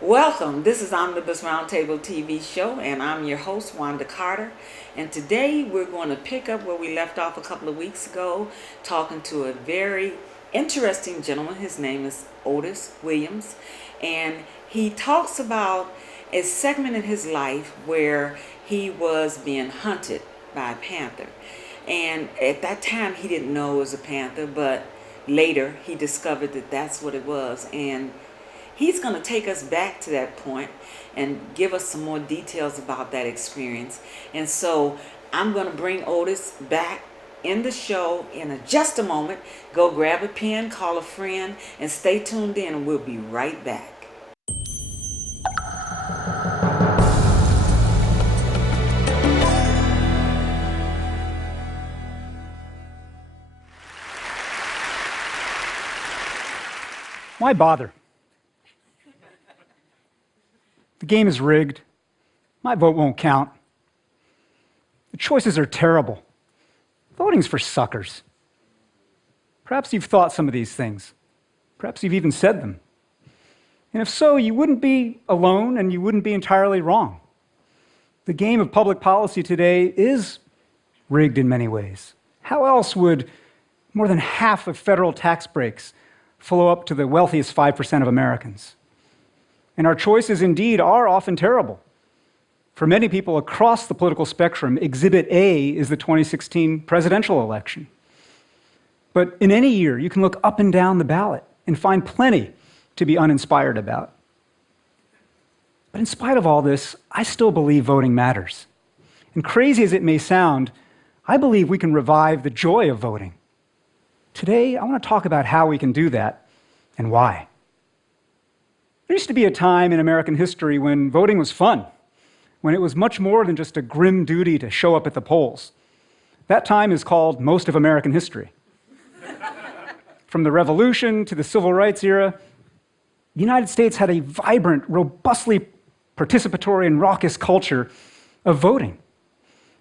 Welcome. This is Omnibus Roundtable TV show, and I'm your host, Wanda Carter. And today we're going to pick up where we left off a couple of weeks ago, talking to a very interesting gentleman. His name is Otis Williams, and he talks about a segment in his life where he was being hunted by a panther. And at that time, he didn't know it was a panther, but later he discovered that that's what it was. And he's going to take us back to that point and give us some more details about that experience. And so I'm going to bring Otis back in the show in just a moment. Go grab a pen, call a friend, and stay tuned in, and we'll be right back. Why bother? The game is rigged. My vote won't count. The choices are terrible. Voting's for suckers. Perhaps you've thought some of these things. Perhaps you've even said them. And if so, you wouldn't be alone and you wouldn't be entirely wrong. The game of public policy today is rigged in many ways. How else would more than half of federal tax breaks flow up to the wealthiest 5% of Americans? And our choices indeed are often terrible. For many people across the political spectrum, Exhibit A is the 2016 presidential election. But in any year, you can look up and down the ballot and find plenty to be uninspired about. But in spite of all this, I still believe voting matters. And crazy as it may sound, I believe we can revive the joy of voting. Today, I want to talk about how we can do that and why. There used to be a time in American history when voting was fun, when it was much more than just a grim duty to show up at the polls. That time is called most of American history. From the Revolution to the Civil Rights era, the United States had a vibrant, robustly participatory and raucous culture of voting.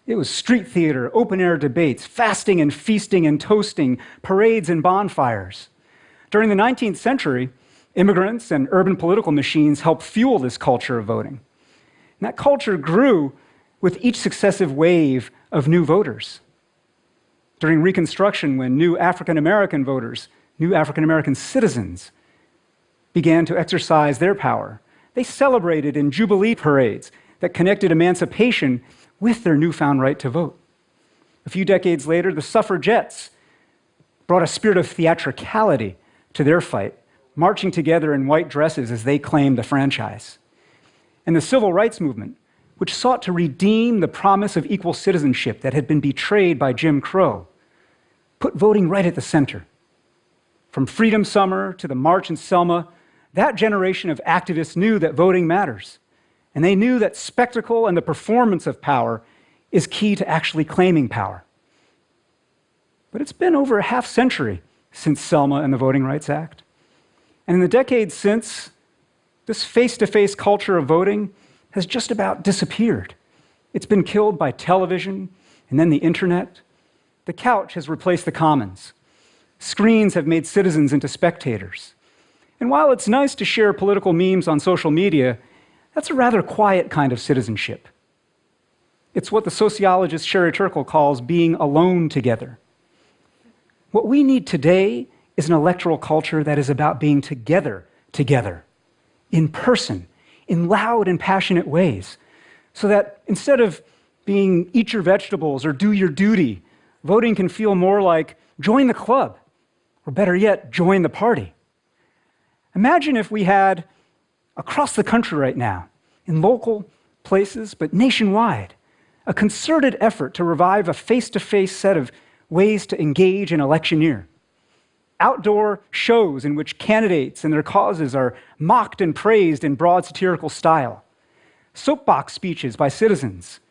It was street theater, open-air debates, fasting and feasting and toasting, parades and bonfires. During the 19th century, immigrants and urban political machines helped fuel this culture of voting. And that culture grew with each successive wave of new voters. During Reconstruction, when new African-American voters, new African-American citizens began to exercise their power, they celebrated in jubilee parades that connected emancipation with their newfound right to vote. A few decades later, the suffragettes brought a spirit of theatricality to their fight, marching together in white dresses as they claimed the franchise. And the civil rights movement, which sought to redeem the promise of equal citizenship that had been betrayed by Jim Crow, put voting right at the center. From Freedom Summer to the March in Selma, that generation of activists knew that voting matters. And they knew that spectacle and the performance of power is key to actually claiming power. But it's been over a half century since Selma and the Voting Rights Act. And in the decades since, this face-to-face culture of voting has just about disappeared. It's been killed by television and then the internet. The couch has replaced the commons. Screens have made citizens into spectators. And while it's nice to share political memes on social media, that's a rather quiet kind of citizenship. It's what the sociologist Sherry Turkle calls being alone together. What we need today is an electoral culture that is about being together, in person, in loud and passionate ways, so that instead of being eat your vegetables or do your duty, voting can feel more like join the club, or better yet, join the party. Imagine if we had, across the country right now, in local places, but nationwide, a concerted effort to revive a face-to-face set of ways to engage and electioneer. Outdoor shows in which candidates and their causes are mocked and praised in broad satirical style. Soapbox speeches by citizens.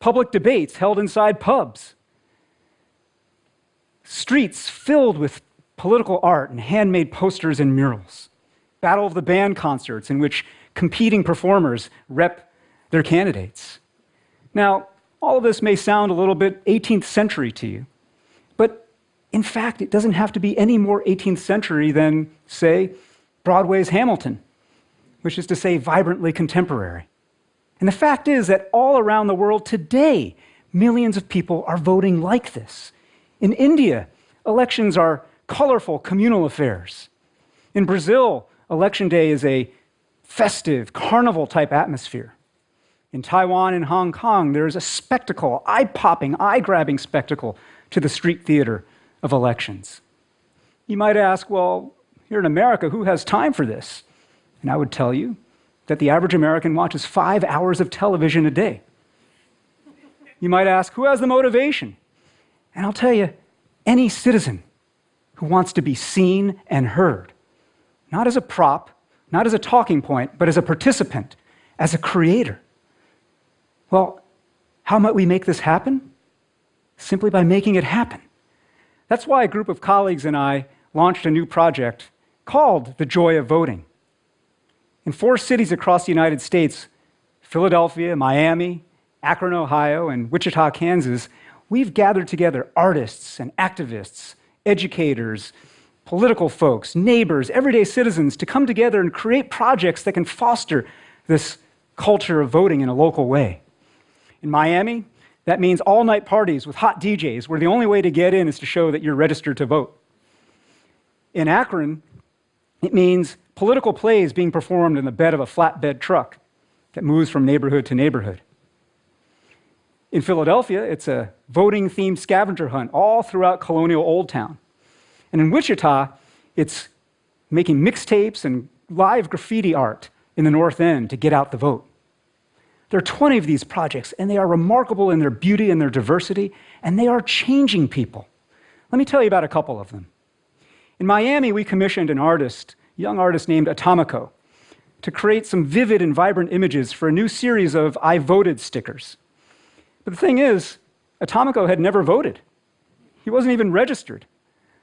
Public debates held inside pubs. Streets filled with political art and handmade posters and murals. Battle of the Band concerts in which competing performers rep their candidates. Now, all of this may sound a little bit 18th century to you, but in fact, it doesn't have to be any more 18th century than, say, Broadway's Hamilton. which is to say vibrantly contemporary. And the fact is that all around the world today, millions of people are voting like this. In India, elections are colorful communal affairs. In Brazil, Election Day is a festive, carnival-type atmosphere. In Taiwan and Hong Kong, there is a spectacle, eye-popping, eye-grabbing spectacle to the street theater of elections. You might ask, well, here in America, who has time for this? And I would tell you that the average American watches 5 hours of television a day. You might ask, who has the motivation? And I'll tell you, any citizen who wants to be seen and heard, not as a prop, not as a talking point, but as a participant, as a creator. Well, how might we make this happen? Simply by making it happen. That's why a group of colleagues and I launched a new project called The Joy of Voting. In 4 cities across the United States, Philadelphia, Miami, Akron, Ohio, and Wichita, Kansas, we've gathered together artists and activists, educators, political folks, neighbors, everyday citizens to come together and create projects that can foster this culture of voting in a local way. In Miami, that means all-night parties with hot DJs where the only way to get in is to show that you're registered to vote. In Akron, it means political plays being performed in the bed of a flatbed truck that moves from neighborhood to neighborhood. In Philadelphia, it's a voting-themed scavenger hunt all throughout colonial Old Town. And in Wichita, it's making mixtapes and live graffiti art in the North End to get out the vote. There are 20 of these projects, and they are remarkable in their beauty and their diversity, and they are changing people. Let me tell you about a couple of them. In Miami, we commissioned an artist, a young artist named Atomico, to create some vivid and vibrant images for a new series of I voted stickers. But the thing is, Atomico had never voted. He wasn't even registered.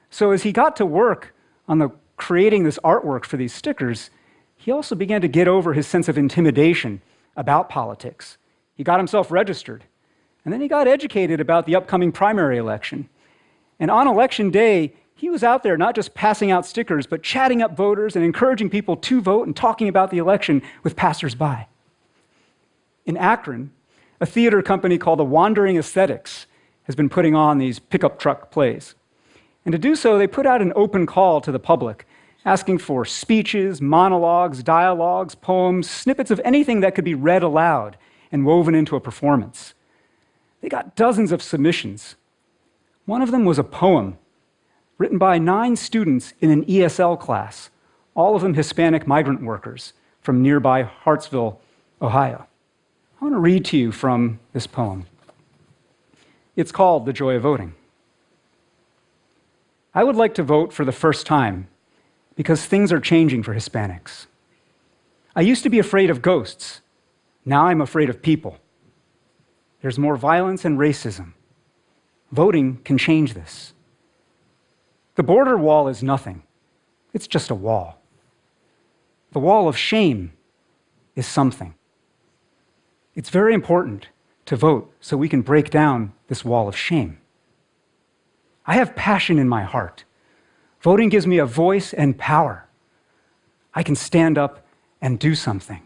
So as he got to work on creating this artwork for these stickers, he also began to get over his sense of intimidation about politics. He got himself registered, and then he got educated about the upcoming primary election. And on election day, he was out there not just passing out stickers, but chatting up voters and encouraging people to vote and talking about the election with passersby. In Akron, a theater company called the Wandering Aesthetics has been putting on these pickup truck plays. And to do so, they put out an open call to the public, asking for speeches, monologues, dialogues, poems, snippets of anything that could be read aloud and woven into a performance. They got dozens of submissions. One of them was a poem written by 9 students in an ESL class, all of them Hispanic migrant workers from nearby Hartsville, Ohio. I want to read to you from this poem. It's called The Joy of Voting. I would like to vote for the first time because things are changing for Hispanics. I used to be afraid of ghosts. Now I'm afraid of people. There's more violence and racism. Voting can change this. The border wall is nothing. It's just a wall. The wall of shame is something. It's very important to vote so we can break down this wall of shame. I have passion in my heart. Voting gives me a voice and power. I can stand up and do something.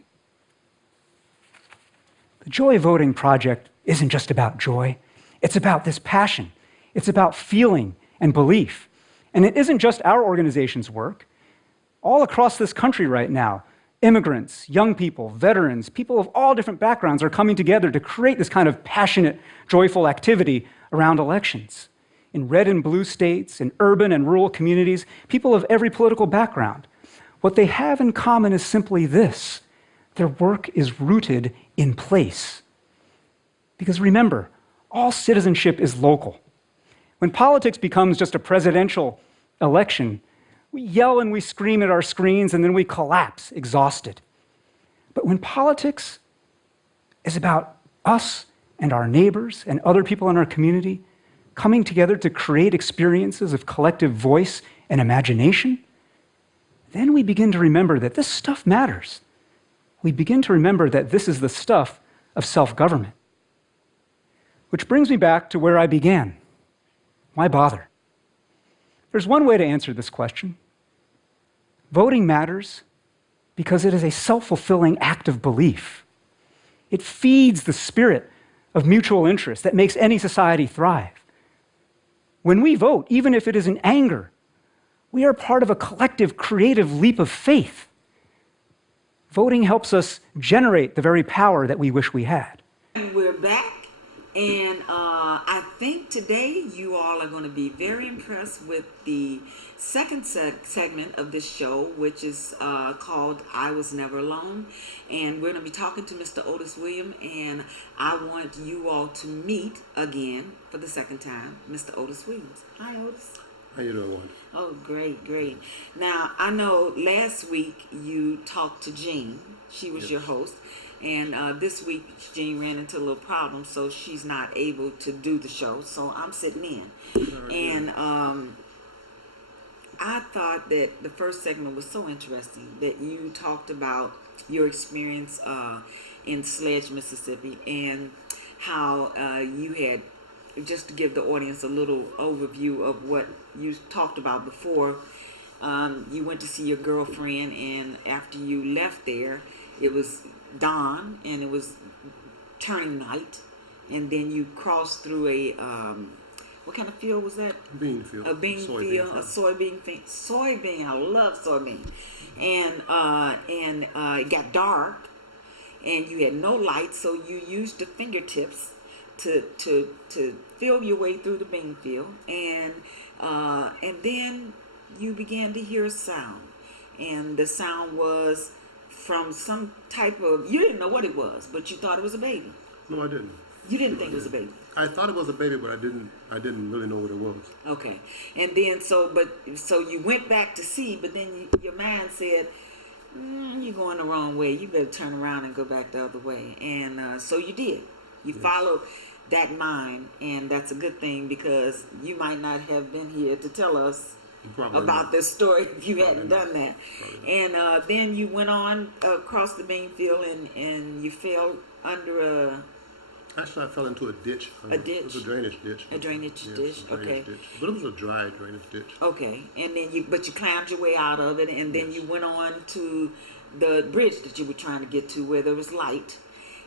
The Joy Voting Project isn't just about joy. It's about this passion. It's about feeling and belief. And it isn't just our organization's work. All across this country right now, immigrants, young people, veterans, people of all different backgrounds are coming together to create this kind of passionate, joyful activity around elections. In red and blue states, in urban and rural communities, people of every political background. What they have in common is simply this: their work is rooted in place. Because remember, all citizenship is local. When politics becomes just a presidential election, we yell and we scream at our screens and then we collapse, exhausted. But when politics is about us and our neighbors and other people in our community coming together to create experiences of collective voice and imagination, then we begin to remember that this stuff matters. We begin to remember that this is the stuff of self-government. Which brings me back to where I began. Why bother? There's one way to answer this question. Voting matters because it is a self-fulfilling act of belief. It feeds the spirit of mutual interest that makes any society thrive. When we vote, even if it is in anger, we are part of a collective creative leap of faith. Voting helps us generate the very power that we wish we had. We're back, and I think today you all are going to be very impressed with the second segment of this show, which is called I Was Never Alone. And we're going to be talking to Mr. Otis Williams, and I want you all to meet again for the second time, Mr. Otis Williams. Hi, Otis. How you doing? Oh, great, great. Now, I know last week you talked to Jean. She was your host. And this week, Jean ran into a little problem, so she's not able to do the show. So I'm sitting in. And I thought that the first segment was so interesting that you talked about your experience in Sledge, Mississippi, and how you had, just to give the audience a little overview of what you talked about before, you went to see your girlfriend, and after you left there, it was dawn and it was turning night, and then you crossed through a what kind of field was that? Bean field. A bean field, a soybean field. Soybean, I love soybean. And it got dark, and you had no light, so you used the fingertips to feel your way through the bean field, and then you began to hear a sound, and the sound was from some type of, you didn't know what it was, but you thought it was a baby. No, I didn't. You didn't think it was a baby. I thought it was a baby, but I didn't really know what it was. Okay, and then so you went back to see, but then your mind said, you're going the wrong way. You better turn around and go back the other way. And so you did. You followed that mind, and that's a good thing, because you might not have been here to tell us about this story if you hadn't done that. And then you went on across the bean field, and you fell under a... Actually, I fell into a ditch. A ditch? It was a drainage ditch. A drainage ditch, A drainage okay. ditch. But it was a dry drainage ditch. Okay, and then you climbed your way out of it, and then you went on to the bridge that you were trying to get to where there was light,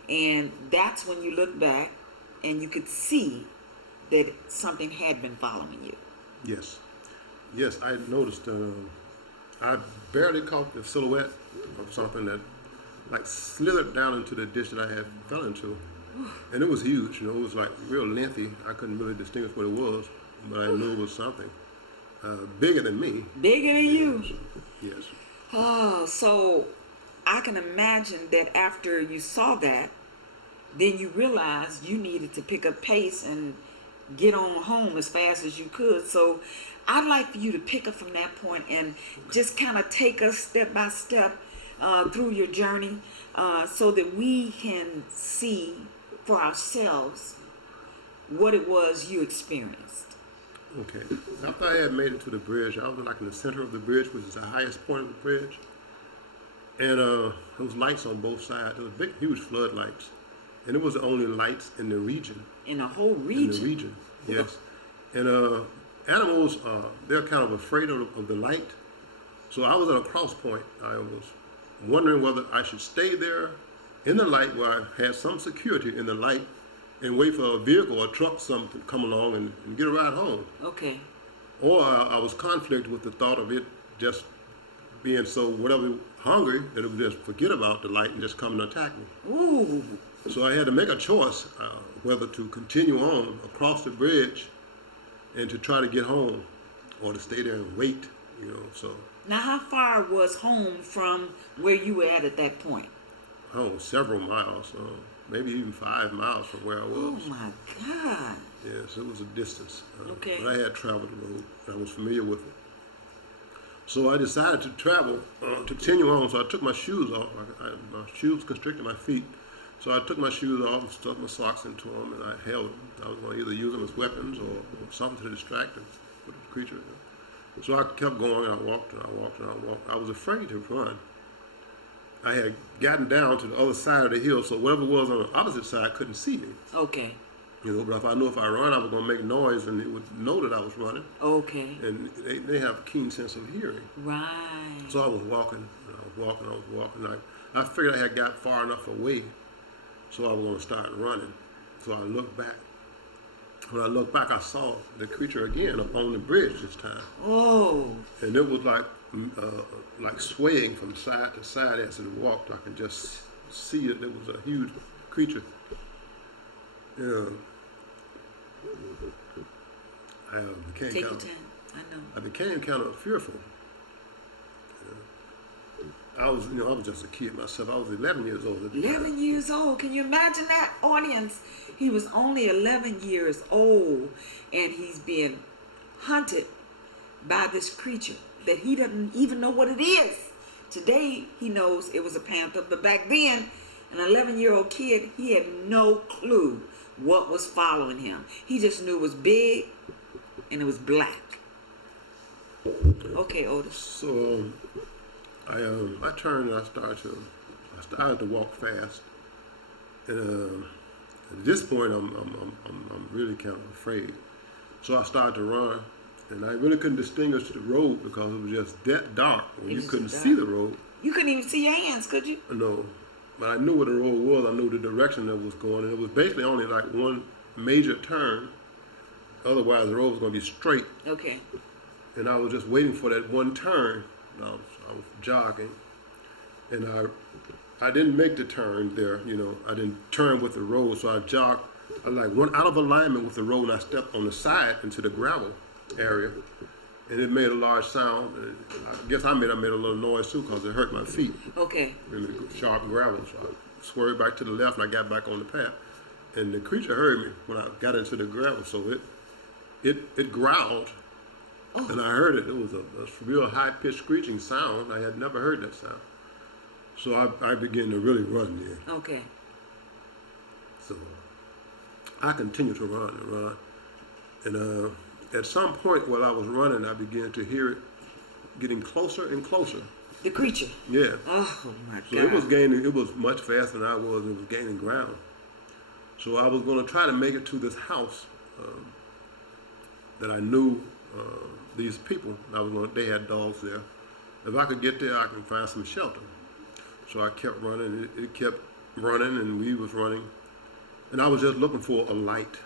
and that's when you looked back and you could see that something had been following you. Yes, I noticed. I barely caught the silhouette of something that like slithered down into the ditch that I had fell into. And it was huge, it was like real lengthy. I couldn't really distinguish what it was, but I knew it was something bigger than me. Bigger than you? Yes. Oh, so I can imagine that after you saw that, then you realized you needed to pick up pace and get on home as fast as you could. So I'd like for you to pick up from that point and just kind of take us step by step through your journey so that we can see for ourselves what it was you experienced. Okay. After I had made it to the bridge, I was like in the center of the bridge, which is the highest point of the bridge. And there was lights on both sides. There was big, huge floodlights. And it was the only lights in the region. In the whole region? In the region, yes. And animals, they're kind of afraid of the light. So I was at a cross point. I was wondering whether I should stay there in the light where I had some security in the light and wait for a vehicle or a truck something to come along and get a ride home. Okay. Or I was conflicted with the thought of it just being so whatever hungry that it would just forget about the light and just come and attack me. Ooh. So I had to make a choice whether to continue on across the bridge and to try to get home or to stay there and wait, so. Now, how far was home from where you were at that point? Oh, several miles, maybe even 5 miles from where I was. Oh my God. Yes, it was a distance. Okay. But I had traveled the road. I was familiar with it. So I decided to travel, to continue on. So I took my shoes off. My shoes constricted my feet. So I took my shoes off and stuck my socks into them, and I held them. I was going to either use them as weapons or something to distract them, with the creature. So I kept going, and I walked, and I walked, and I walked. I was afraid to run. I had gotten down to the other side of the hill, so whatever was on the opposite side couldn't see me. Okay. But if I knew if I run, I was going to make noise, and it would know that I was running. Okay. And they have a keen sense of hearing. Right. So I was walking, I figured I had got far enough away, so I was going to start running. So I looked back. When I looked back, I saw the creature again up on the bridge this time. Oh. And it was like swaying from side to side as it walked. I could just see it. It was a huge creature. Yeah. I became Take your kind time. I know. I became kind of fearful. I was just a kid myself. I was 11 years old at the time. 11 years old. Can you imagine that, audience? He was only 11 years old, and he's being hunted by this creature that he doesn't even know what it is. Today, he knows it was a panther, but back then, an 11-year-old kid, he had no clue what was following him. He just knew it was big, and it was black. Okay, Otis. So I turned and I started to walk fast. And at this point, I'm really kind of afraid. So I started to run, and I really couldn't distinguish the road because it was just that dark. You couldn't see the road. You couldn't even see your hands, could you? No, but I knew where the road was. I knew the direction that was going, and it was basically only like one major turn. Otherwise, the road was going to be straight. Okay. And I was just waiting for that one turn. I was jogging, and I didn't make the turn there. I didn't turn with the road, so I jogged. I went out of alignment with the road, and I stepped on the side into the gravel area, and it made a large sound. And I guess I made a little noise too because it hurt my feet. Okay. In the sharp gravel, so I swerved back to the left, and I got back on the path. And the creature heard me when I got into the gravel, so it growled. Oh. And I heard it. It was a real high-pitched screeching sound. I had never heard that sound. So I began to really run there. Okay. So I continued to run and run. And at some point while I was running, I began to hear it getting closer and closer. The creature? Yeah. Oh, my God. So it was much faster than I was. It was gaining ground. So I was going to try to make it to this house that I knew these people. They had dogs there. If I could get there, I could find some shelter. So I kept running. It kept running, and we was running. And I was just looking for a light.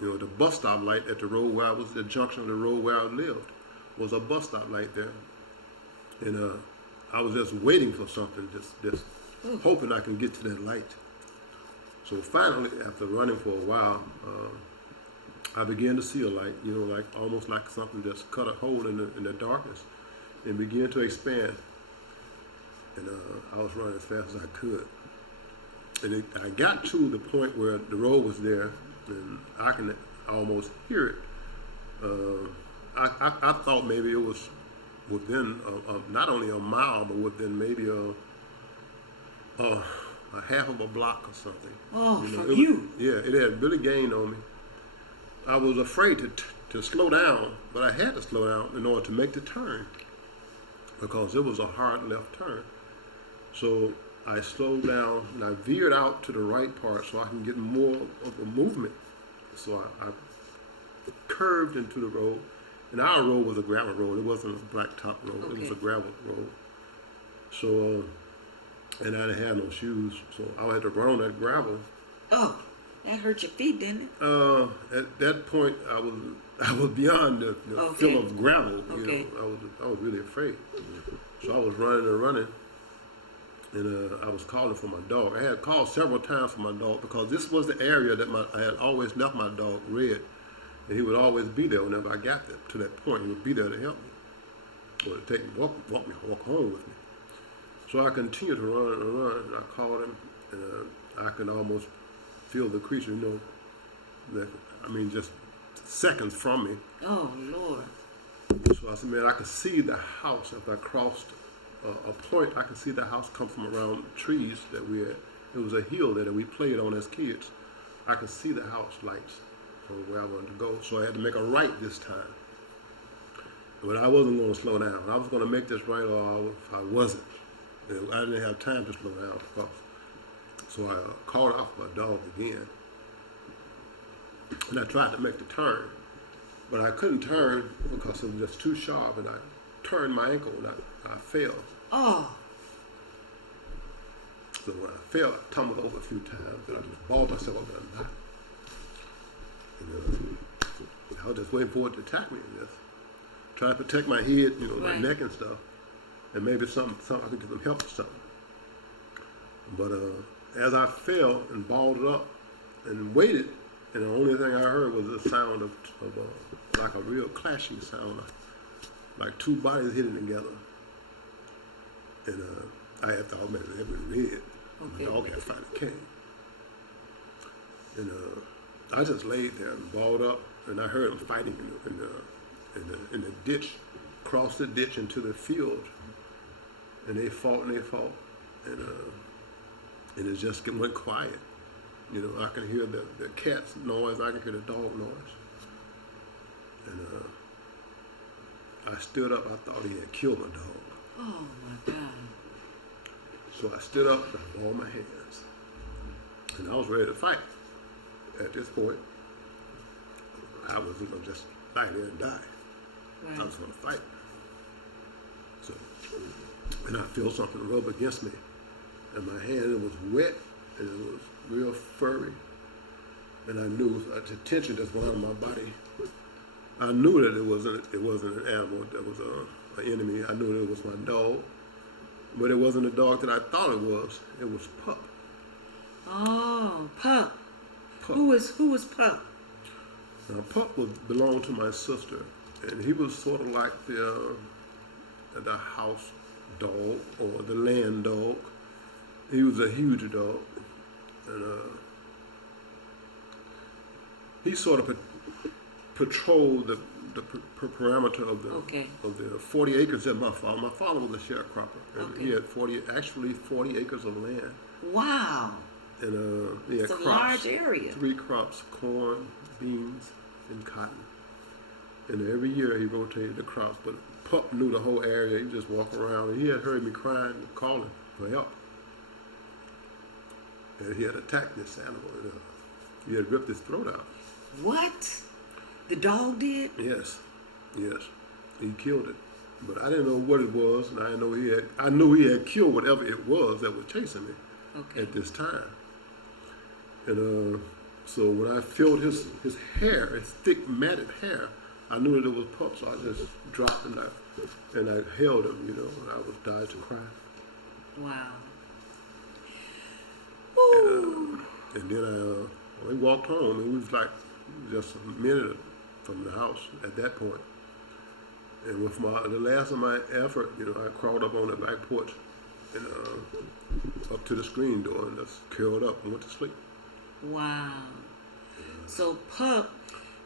The bus stop light at the road where I was, the junction of the road where I lived, was a bus stop light there. And I was just waiting for something, just hoping I can get to that light. So finally, after running for a while, I began to see a light, almost like something just cut a hole in the darkness and began to expand. And I was running as fast as I could. And I got to the point where the road was there, and I can almost hear it. I thought maybe it was within not only a mile, but within maybe a half of a block or something. Oh, from you? Yeah, it had really gained on me. I was afraid to slow down, but I had to slow down in order to make the turn because it was a hard left turn. So I slowed down and I veered out to the right part so I can get more of a movement. So I curved into the road, and our road was a gravel road. It wasn't a blacktop road. Okay. It was a gravel road. So, and I didn't have no shoes, so I had to run on that gravel. Oh, that hurt your feet, didn't it? At that point, I was beyond the feel of gravel. Okay. I was really afraid. So I was running and running. And I was calling for my dog. I had called several times for my dog because this was the area that I had always left my dog, Red. And he would always be there whenever I got to that point. He would be there to help me, or to take me, walk home with me. So I continued to run and run. And I called him, and I could almost feel the creature, just seconds from me. Oh, Lord. So I said, man, I could see the house after I crossed a point. I could see the house come from around trees that we had. It was a hill that we played on as kids. I could see the house lights from where I wanted to go. So I had to make a right this time. But I wasn't going to slow down. I was going to make this right, or I wasn't. I didn't have time to slow down. So I called out my dog again. and I tried to make the turn, but I couldn't turn because it was just too sharp, and I turned my ankle and I fell. Oh, So when I fell, I tumbled over a few times, and I just balled myself up in a knot. And I was just waiting for it to attack me, and just trying to protect my head, my Right. neck and stuff, and maybe something I could get some help or something. But as I fell and balled it up and waited, and the only thing I heard was the sound of like a real clashing sound, like two bodies hitting together. And I had thought, man, that was red. Okay. The dog had finally came. And I just laid there and balled up, and I heard them fighting in the ditch, across the ditch into the field. And they fought and they fought. And it just went quiet. I could hear the cat's noise, I could hear the dog noise. And I stood up, I thought he had killed my dog. oh my God. So I stood up and I balled my hands. And I was ready to fight. At this point, I wasn't going to just lie there and die. I Right. was going to fight. So, and I feel something rub against me. And my hand, it was wet and it was real furry. And I knew the tension just went out of my body. I knew that it wasn't an animal that was an enemy. I knew that it was my dog. But it wasn't the dog that I thought it was. It was Pup. Oh, Pup. Pup. Who was Pup? Now, Pup belonged to my sister, and he was sort of like the house dog or the land dog. He was a huge dog, and he sort of patrolled the parameter of the Okay. of the 40 acres that my father was a sharecropper, and Okay. he had 40 acres of land, Wow. and he had It's a crops, large area. 3 crops: corn, beans, and cotton. And every year he rotated the crops, but Pup knew the whole area. He just walked around, and he had heard me crying and calling for help. And he had attacked this animal, and he had ripped his throat out. What? The dog did? Yes, he killed it, but I didn't know what it was, and I knew he had killed whatever it was that was chasing me Okay. at this time. And so when I felt his hair, his thick matted hair, I knew that it was Pup. So I just dropped and I held him, and I was dying to cry. Wow. Woo. And then we walked home, and we was like just a minute from the house at that point. And with the last of my effort, I crawled up on the back porch and up to the screen door and just curled up and went to sleep. Wow. So Pup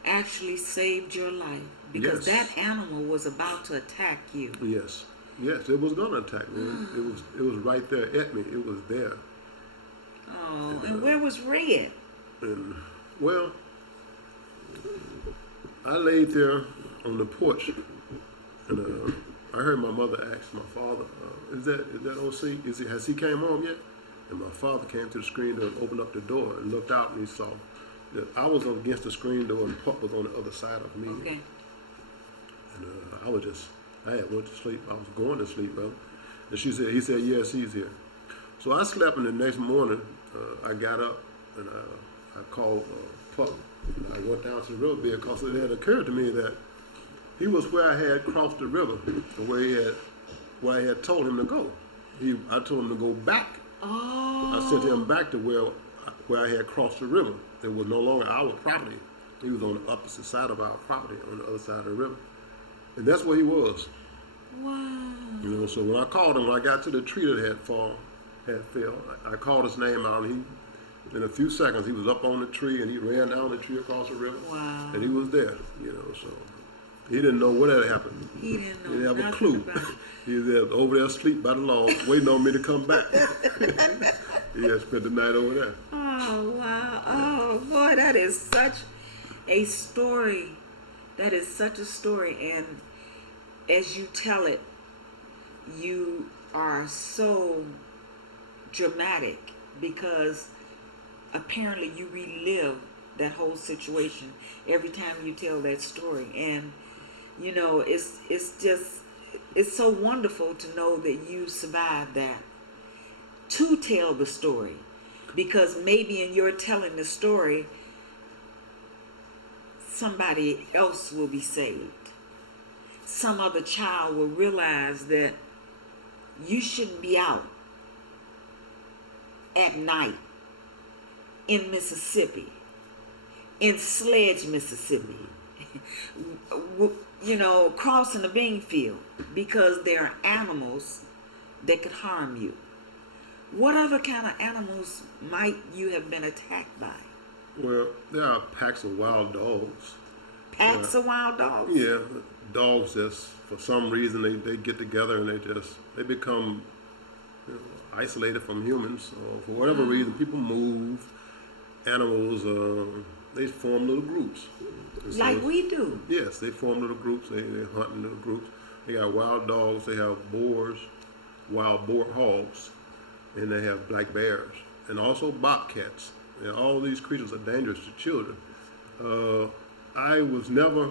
actually saved your life because Yes. that animal was about to attack you. Yes, it was gonna attack me. It was right there at me. It was there. Oh, and where was Red? And well, I laid there on the porch, and I heard my mother ask my father, "Is that OC? Has he came home yet?" And my father came to the screen door and opened up the door and looked out, and he saw that I was against the screen door and Pup was on the other side of me. Okay. And I had went to sleep. I was going to sleep, brother. And he said, yes, he's here. So I slept, and the next morning, I got up and I called Pup. And I went down to the river bed because it had occurred to me that he was where I had crossed the river, where I had told him to go. I told him to go back. Oh. I sent him back to where I had crossed the river. It was no longer our property. He was on the opposite side of our property, on the other side of the river. And that's where he was. Wow. So when I called him, when I got to the tree that had fell, I called his name out, and in a few seconds, he was up on the tree, and he ran down the tree across the river. Wow. And he was there, so he didn't know what had happened. He didn't know He didn't have a nothing clue. about it. He was there, over there asleep by the log, waiting on me to come back. He had spent the night over there. Oh, wow. Oh, boy, that is such a story. That is such a story. And as you tell it, you are so dramatic because apparently you relive that whole situation every time you tell that story. And it's so wonderful to know that you survived that, to tell the story, because maybe in your telling the story somebody else will be saved. Some other child will realize that you shouldn't be out at night in Mississippi, in Sledge, Mississippi, crossing the bean field, because there are animals that could harm you. What other kind of animals might you have been attacked by? Well, there are packs of wild dogs. Packs of wild dogs? Yeah, dogs just, for some reason, they get together and they become isolated from humans. Or for whatever reason, people move, animals, they form little groups. And Like so, we do. yes, they form little groups. They hunt in little groups. They got wild dogs. They have boars, wild boar hogs, and they have black bears, and also bobcats. And all these creatures are dangerous to children. I was never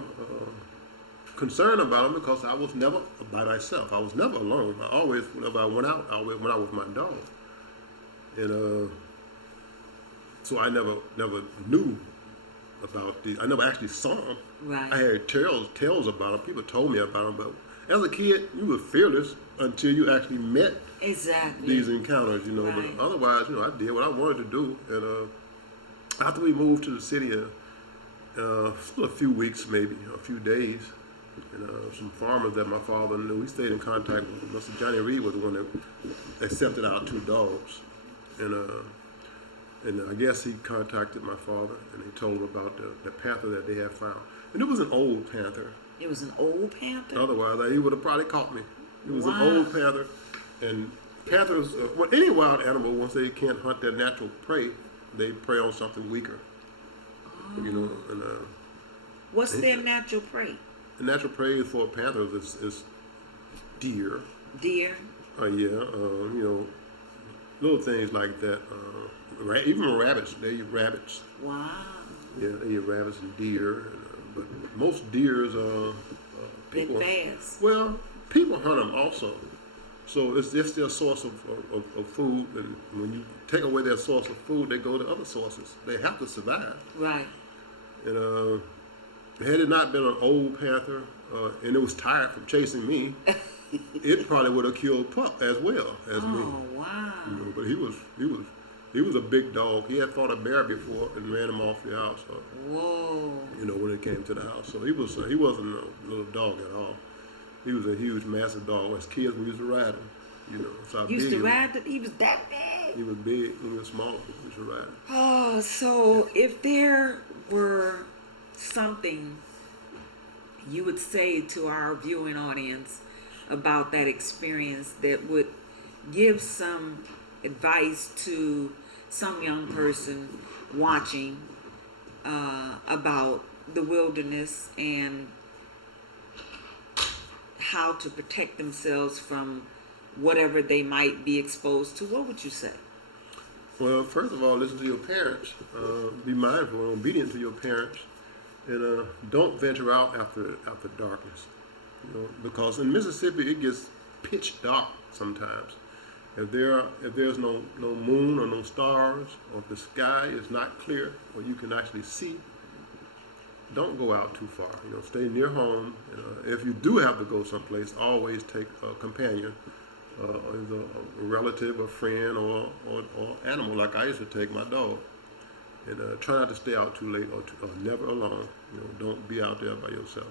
concerned about them because I was never by myself. I was never alone. I always, whenever I went out, I always went out with my dog. And so I never knew about these. I never actually saw them. Right. I heard tales about them. People told me about them, but as a kid, you were fearless until you actually met Exactly. these encounters, Right. But otherwise, I did what I wanted to do. And after we moved to the city, for a few weeks, maybe a few days, and some farmers that my father knew, we stayed in contact with. Mr. Johnny Reed was the one that accepted our two dogs, and I guess he contacted my father and he told him about the panther that they had found, and it was an old panther. It was an old panther? Otherwise, he would have probably caught me. It was an Wow. old panther, and panthers, well, any wild animal, once they can't hunt their natural prey, they prey on something weaker. And What's their natural prey? the natural prey for panthers is deer. Deer? Little things like that. Even rabbits, they eat rabbits. Wow. Yeah, they eat rabbits and deer. But most deers They're people. fast. Well, people hunt them also. So it's just their source of food, and when you take away their source of food, they go to other sources. They have to survive. Right. And had it not been an old panther, and it was tired from chasing me, it probably would have killed Pup as well as me. Oh, wow. But he was a big dog. He had fought a bear before and ran him off the house. Whoa. When it came to the house, so he wasn't a little dog at all. He was a huge, massive dog. As kids, we used to ride him. So how Used big to ride that? He was that big? He was big. When he was small, we used to ride him. Oh, so if there were something you would say to our viewing audience about that experience that would give some advice to some young person watching about the wilderness and how to protect themselves from whatever they might be exposed to, what would you say? Well, first of all, listen to your parents. Be mindful and obedient to your parents, and don't venture out after darkness. Because in Mississippi it gets pitch dark sometimes. If there's no moon or no stars, or if the sky is not clear or you can actually see, don't go out too far. Stay near home. If you do have to go someplace, always take a companion, either a relative, a friend, or animal. Like I used to take my dog. And try not to stay out too late or never alone. Don't be out there by yourself.